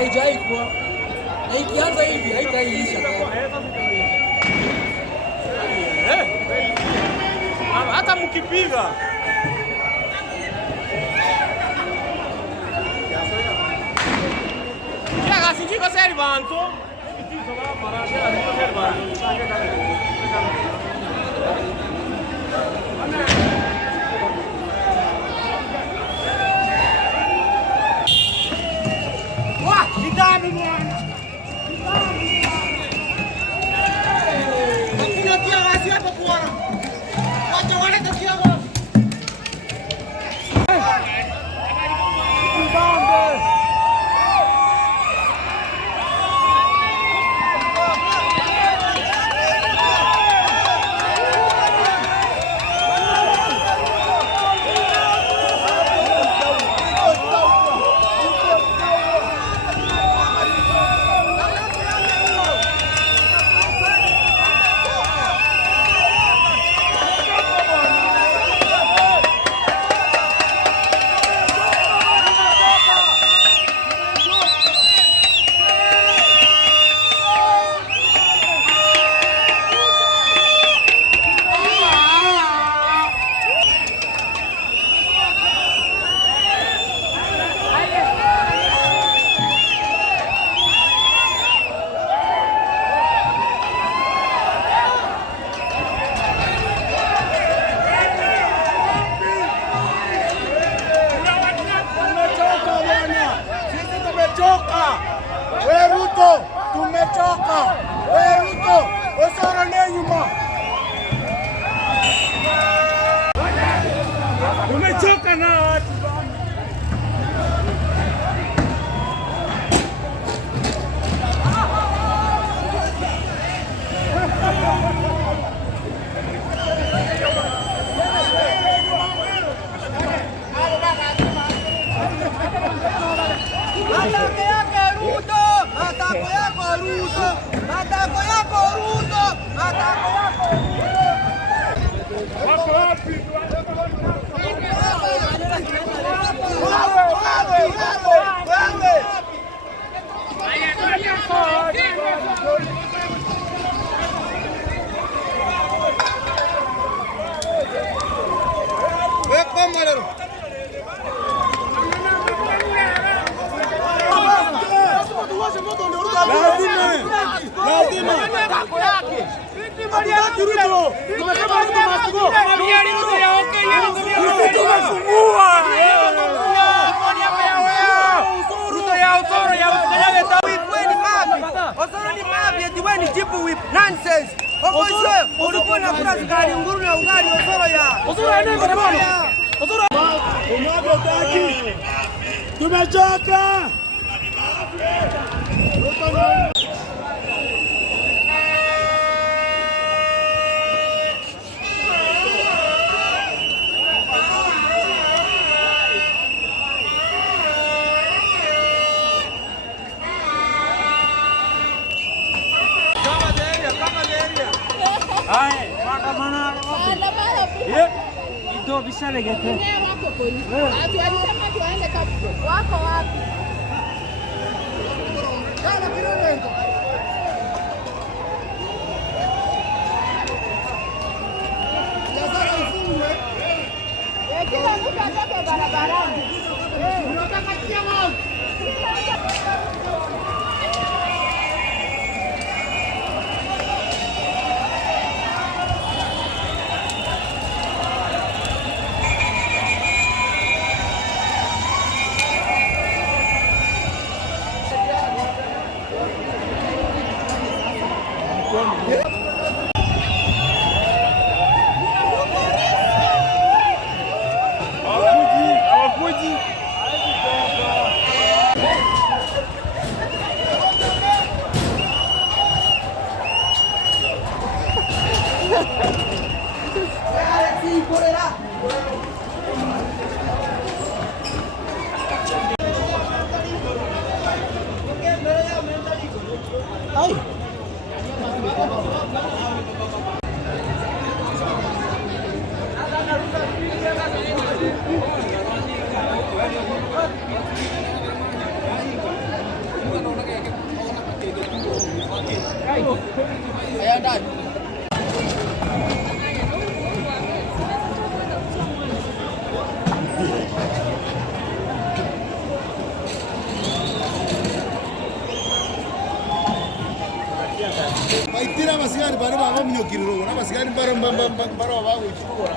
haijaikwa na ikianza hivi haitaiisha hata mkipiga Sinchiko sei banco. Wah, kitani mwana. Hakuna kia gasi hapo kuona. Watu wanatakia wao. Tumechoka. Wewe Ruto, usione nyuma. Tumechoka na watu. Tumechoka. Ndio visale gete. Wako kwenye. Watu walisema tuende kapu. Wako wapi? Kana kirone. Lazima ifungwe. Kila mtu atoke barabarani. Unataka kia wao. Aya ndani. Baitira basigari bari baba munyokiriro na basigari baro baro baba kuchukura.